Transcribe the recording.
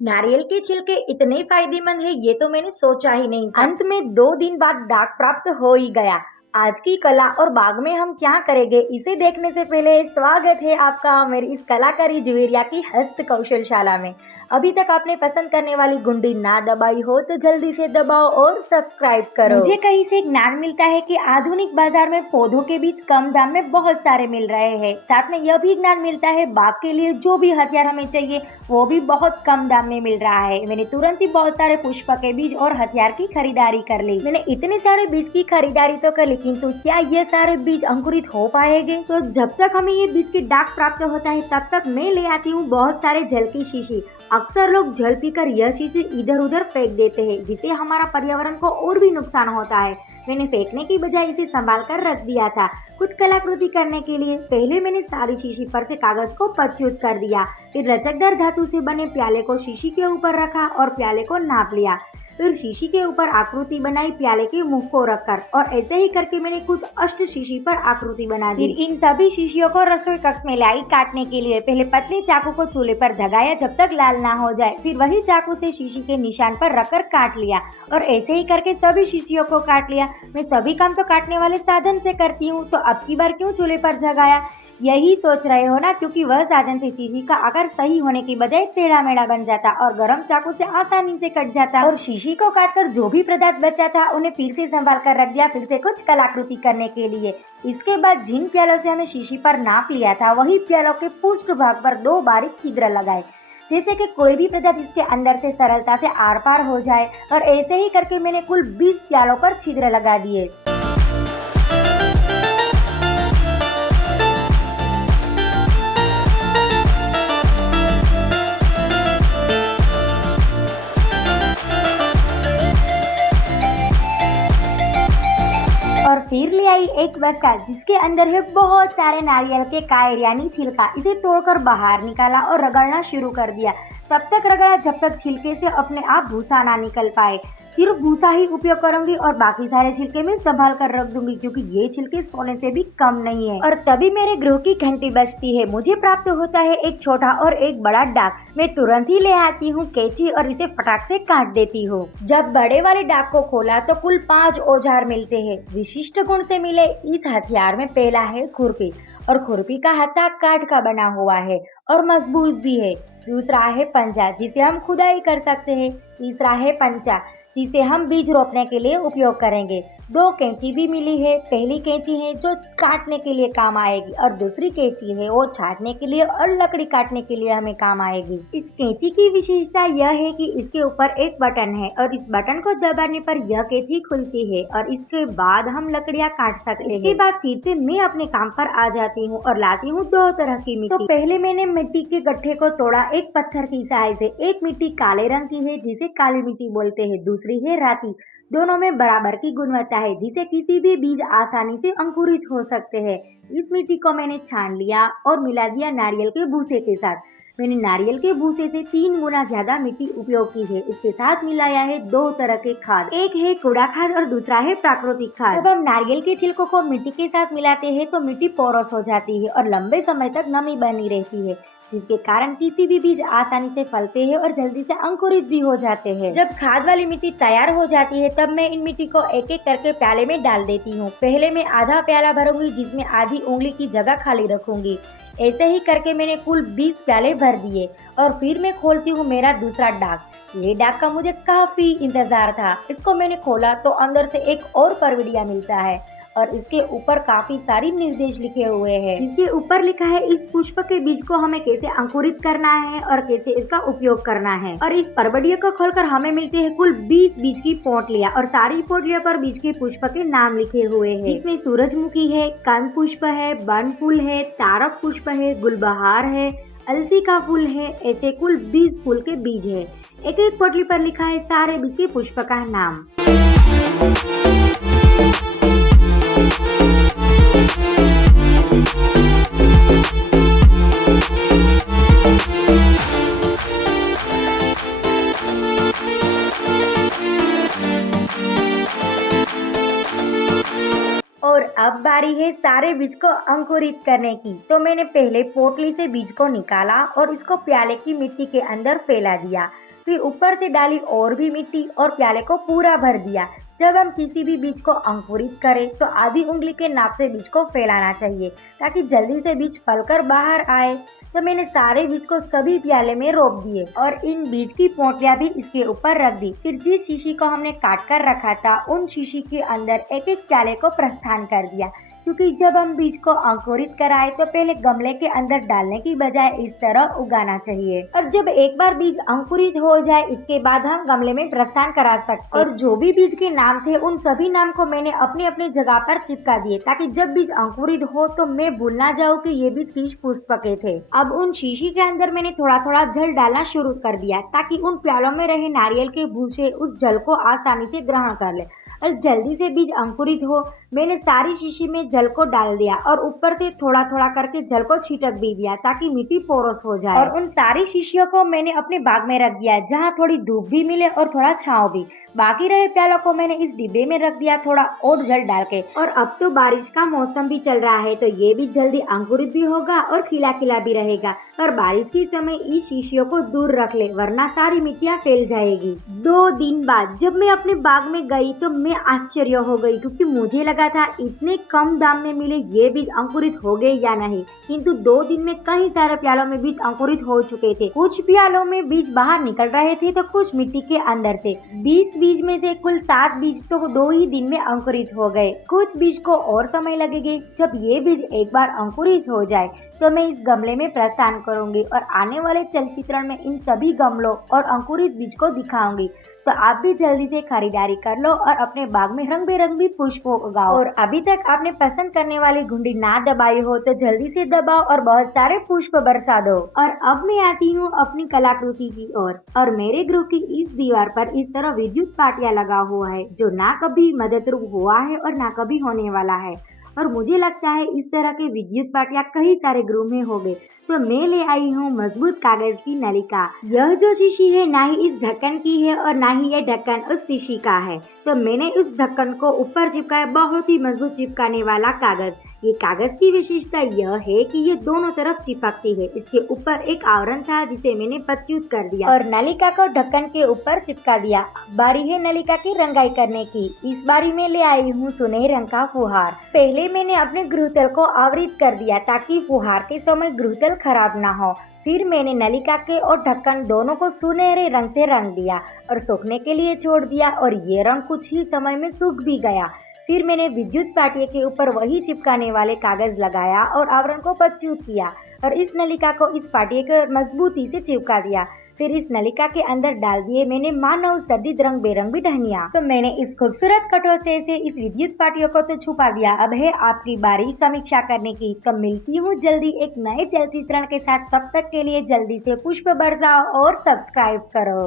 नारियल के छिलके इतने फायदेमंद है ये तो मैंने सोचा ही नहीं था। अंत में 2 दिन बाद डाक प्राप्त हो ही गया। आज की कला और बाग में हम क्या करेंगे इसे देखने से पहले स्वागत है आपका मेरी इस कलाकारी ज्वेरिया की हस्त कौशलशाला में। अभी तक आपने पसंद करने वाली घंटी ना दबाई हो तो जल्दी से दबाओ और सब्सक्राइब करो। मुझे कहीं से ज्ञान मिलता है कि आधुनिक बाजार में पौधों के बीज कम दाम में बहुत सारे मिल रहे हैं। साथ में यह भी ज्ञान मिलता है बाग के लिए जो भी हथियार हमें चाहिए वो भी बहुत कम दाम में मिल रहा है। मैंने तुरंत ही बहुत सारे पुष्प के बीज और हथियार की खरीदारी कर ली। मैंने इतने सारे बीज की खरीदारी तो कर ली, किंतु क्या ये सारे बीज अंकुरित हो पाएंगे? तो जब तक हमें ये बीज की डाक प्राप्त होता है तब तक मैं ले आती हूँ बहुत सारे जल की शीशी। अक्सर लोग जल पीकर यह शीशी इधर उधर फेंक देते हैं जिससे हमारा पर्यावरण को और भी नुकसान होता है। मैंने फेंकने की बजाय इसे संभाल कर रख दिया था कुछ कलाकृति करने के लिए। पहले मैंने सारी शीशी पर से कागज को पच्चूत कर दिया, फिर लचकदार धातु से बने प्याले को शीशी के ऊपर रखा और प्याले को नाप लिया। फिर शीशी के ऊपर आकृति बनाई प्याले के मुंह को रखकर, और ऐसे ही करके मैंने कुछ अष्ट शीशी पर आकृति बना दी। फिर इन सभी शीशियों को रसोई कक्ष में लाई काटने के लिए। पहले पतले चाकू को चूल्हे पर दगाया जब तक लाल ना हो जाए, फिर वही चाकू से शीशी के निशान पर रखकर काट लिया, और ऐसे ही करके सभी शीशियों को काट लिया। मैं सभी काम तो काटने वाले साधन से करती हूँ, तो अब की बार क्यों चूल्हे पर जगाया? यही सोच रहे हो ना, क्योंकि वह साधन से शीशी का आकार सही होने की बजाय टेढ़ा मेढ़ा बन जाता और गर्म चाकू से आसानी से कट जाता। और शीशी को काटकर जो भी पदार्थ बचा था उन्हें फिर से संभाल कर रख दिया, फिर से कुछ कलाकृति करने के लिए। इसके बाद जिन प्यालों से हमें शीशी पर नाप लिया था वही प्यालों के पृष्ठ भाग पर 2 बारीक छिद्र लगाए, जैसे कि कोई भी पदार्थ इसके अंदर से सरलता से आर पार हो जाए। और ऐसे ही करके मैंने कुल 20 प्यालों पर छिद्र लगा दिए। और फिर ले आई एक बस्ता जिसके अंदर है बहुत सारे नारियल के कायर यानी छिलका। इसे तोड़कर बाहर निकाला और रगड़ना शुरू कर दिया। तब तक रगड़ा जब तक छिलके से अपने आप भूसा ना निकल पाए। सिर्फ भूसा ही उपयोग करूंगी और बाकी सारे छिलके में संभाल कर रख दूंगी, क्योंकि ये छिलके सोने से भी कम नहीं है। और तभी मेरे गृह की घंटी बजती है। मुझे प्राप्त होता है एक छोटा और एक बड़ा डाक। मैं तुरंत ही ले आती हूँ कैंची और इसे फटाक से काट देती हूँ। जब बड़े वाले डाक को खोला तो कुल 5 औजार मिलते हैं। विशिष्ट गुण से मिले इस हथियार में पहला है खुरपी, और खुरपी का हत्था काठ का बना हुआ है और मजबूत भी है। दूसरा है पंजा जिसे हम खुदाई कर सकते हैं। तीसरा है पंचा जिसे हम बीज रोपने के लिए उपयोग करेंगे। 2 कैंची भी मिली है। पहली कैंची है जो काटने के लिए काम आएगी, और दूसरी कैंची है वो छाटने के लिए और लकड़ी काटने के लिए हमें काम आएगी। इस कैंची की विशेषता यह है कि इसके ऊपर एक बटन है, और इस बटन को दबाने पर यह कैंची खुलती है, और इसके बाद हम लकड़ियाँ काट सकते हैं। इसके बाद फिर से मैं अपने काम पर आ जाती हूँ और लाती हूँ 2 तरह की मिट्टी। तो पहले मैंने मिट्टी के गड्ढे को तोड़ा एक पत्थर की सहायता से। एक मिट्टी काले रंग की है जिसे काली मिट्टी बोलते हैं, दूसरी है राती। दोनों में बराबर की गुणवत्ता है जिसे किसी भी बीज आसानी से अंकुरित हो सकते हैं। इस मिट्टी को मैंने छान लिया और मिला दिया नारियल के भूसे के साथ। मैंने नारियल के भूसे से 3 गुना ज्यादा मिट्टी उपयोग की है। इसके साथ मिलाया है 2 तरह के खाद, एक है कूड़ा खाद और दूसरा है प्राकृतिक खाद। जब हम नारियल के छिलकों को मिट्टी के साथ मिलाते हैं तो मिट्टी पोरस हो जाती है और लंबे समय तक नमी बनी रहती है, जिसके कारण किसी भी बीज आसानी से फलते हैं और जल्दी से अंकुरित भी हो जाते हैं। जब खाद वाली मिट्टी तैयार हो जाती है तब मैं इन मिट्टी को एक एक करके प्याले में डाल देती हूँ। पहले मैं आधा प्याला भरूंगी जिसमें आधी उंगली की जगह खाली रखूंगी। ऐसे ही करके मैंने कुल 20 प्याले भर दिए, और फिर मैं खोलती हूँ मेरा दूसरा डाक। ये डाक का मुझे काफी इंतजार था। इसको मैंने खोला तो अंदर से एक और परवड़िया मिलता है, और इसके ऊपर काफी सारी निर्देश लिखे हुए हैं। इसके ऊपर लिखा है इस पुष्प के बीज को हमें कैसे अंकुरित करना है और कैसे इसका उपयोग करना है। और इस परवड़ियों को खोलकर हमें मिलते हैं कुल 20 बीज की पोटलियां, और सारी पोटलियों पर बीज के पुष्प के नाम लिखे हुए हैं। इसमें सूरजमुखी है, कंद पुष्प है, बन फूल है, तारक पुष्प है, गुलबहार है, अलसी का फूल है। ऐसे कुल 20 फूल के बीज है। एक एक पोटली पर लिखा है सारे बीज के पुष्प का नाम। और अब बारी है सारे बीज को अंकुरित करने की। तो मैंने पहले पोटली से बीज को निकाला और इसको प्याले की मिट्टी के अंदर फैला दिया। फिर ऊपर से डाली और भी मिट्टी और प्याले को पूरा भर दिया। जब हम किसी भी बीज को अंकुरित करें तो आधी उंगली के नाप से बीज को फैलाना चाहिए ताकि जल्दी से बीज फलकर बाहर आए। तो मैंने सारे बीज को सभी प्याले में रोप दिए और इन बीज की पोटलियां भी इसके ऊपर रख दी। फिर जिस शीशी को हमने काट कर रखा था उन शीशी के अंदर एक एक प्याले को प्रस्थान कर दिया, क्योंकि जब हम बीज को अंकुरित कराए तो पहले गमले के अंदर डालने की बजाय इस तरह उगाना चाहिए। और जब एक बार बीज अंकुरित हो जाए इसके बाद हम गमले में प्रस्थान करा सकते। और जो भी बीज के नाम थे उन सभी नाम को मैंने अपनी अपनी जगह पर चिपका दिए ताकि जब बीज अंकुरित हो तो मैं भूल ना जाऊँ कि ये बीज किस पुष्प के थे। अब उन शीशी के अंदर मैंने थोड़ा थोड़ा जल डालना शुरू कर दिया ताकि उन प्यालों में रहे नारियल के भूसे उस जल को आसानी से ग्रहण कर ले और जल्दी से बीज अंकुरित हो। मैंने सारी शीशी में जल को डाल दिया और ऊपर से थोड़ा थोड़ा करके जल को छिटक भी दिया ताकि मिट्टी पोरस हो जाए। और उन सारी शीशियों को मैंने अपने बाग में रख दिया जहाँ थोड़ी धूप भी मिले और थोड़ा छांव भी। बाकी रहे प्यालों को मैंने इस डिब्बे में रख दिया थोड़ा और जल डाल के। और अब तो बारिश का मौसम भी चल रहा है तो ये भी जल्दी अंकुरित भी होगा और खिला खिला भी रहेगा। पर बारिश के समय इस शीशियों को दूर रख ले वरना सारी मिट्टियाँ फैल जाएगी। 2 दिन बाद जब मैं अपने बाग में गई तो मैं आश्चर्य हो गई, क्योंकि मुझे लगा था इतने कम दाम में मिले ये बीज अंकुरित हो गए या नहीं, किंतु 2 दिन में कई सारे प्यालों में बीज अंकुरित हो चुके थे। कुछ प्यालों में बीज बाहर निकल रहे थे तो कुछ मिट्टी के अंदर से। 20 बीज में से कुल 7 बीज तो 2 ही दिन में अंकुरित हो गए। कुछ बीज को और समय लगेगा। जब ये बीज एक बार अंकुरित हो जाए तो मैं इस गमले में प्रस्थान करूंगी और आने वाले चलचित्रण में इन सभी गमलों और अंकुरित बीज को दिखाऊंगी। तो आप भी जल्दी से खरीदारी कर लो और अपने बाग में रंग बिरंगी पुष्प उगाओ। और अभी तक आपने पसंद करने वाली घंटी ना दबाई हो तो जल्दी से दबाओ और बहुत सारे पुष्प बरसा दो। और अब मैं आती हूँ अपनी कलाकृति की ओर। और मेरे गृह की इस दीवार पर इस तरह विद्युत पाटिया लगा हुआ है जो ना कभी मददरूप हुआ है और ना कभी होने वाला है। और मुझे लगता है इस तरह के विद्युत पाटिया कई सारे गृह में होंगे। तो मैं ले आई हूँ मजबूत कागज की नलिका। यह जो शीशी है ना ही इस ढक्कन की है और ना ही ये ढक्कन उस शीशी का है। तो मैंने इस ढक्कन को ऊपर चिपकाया बहुत ही मजबूत चिपकाने वाला कागज। ये कागज की विशेषता यह है कि ये दोनों तरफ चिपकती है। इसके ऊपर एक आवरण था जिसे मैंने प्रत्युत कर दिया और नलिका को ढक्कन के ऊपर चिपका दिया। बारी है नलिका की रंगाई करने की। इस बारी में ले आई हूँ सुनहरे रंग का फुहार। पहले मैंने अपने गृहतल को आवृत कर दिया ताकि फुहार के समय गृहतल खराब ना हो। फिर मैंने नलिका के और ढक्कन दोनों को सुनहरे रंग से रंग दिया और सूखने के लिए छोड़ दिया और ये रंग कुछ ही समय में सूख भी गया। फिर मैंने विद्युत पाटिया के ऊपर वही चिपकाने वाले कागज लगाया और आवरण को प्रत्युत किया और इस नलिका को इस पाटिया के मजबूती से चिपका दिया। फिर इस नलिका के अंदर डाल दिए मैंने मानव सर्दित रंग बेरंगी टहनियाँ। तो मैंने इस खूबसूरत कटौते से इस विद्युत पाटियों को तो छुपा दिया। अब है आपकी बारी समीक्षा करने की। तो मिलती हूँ जल्दी एक नए चलचित्रण के साथ। तब तक के लिए जल्दी से पुष्प बरसाओ और सब्सक्राइब करो।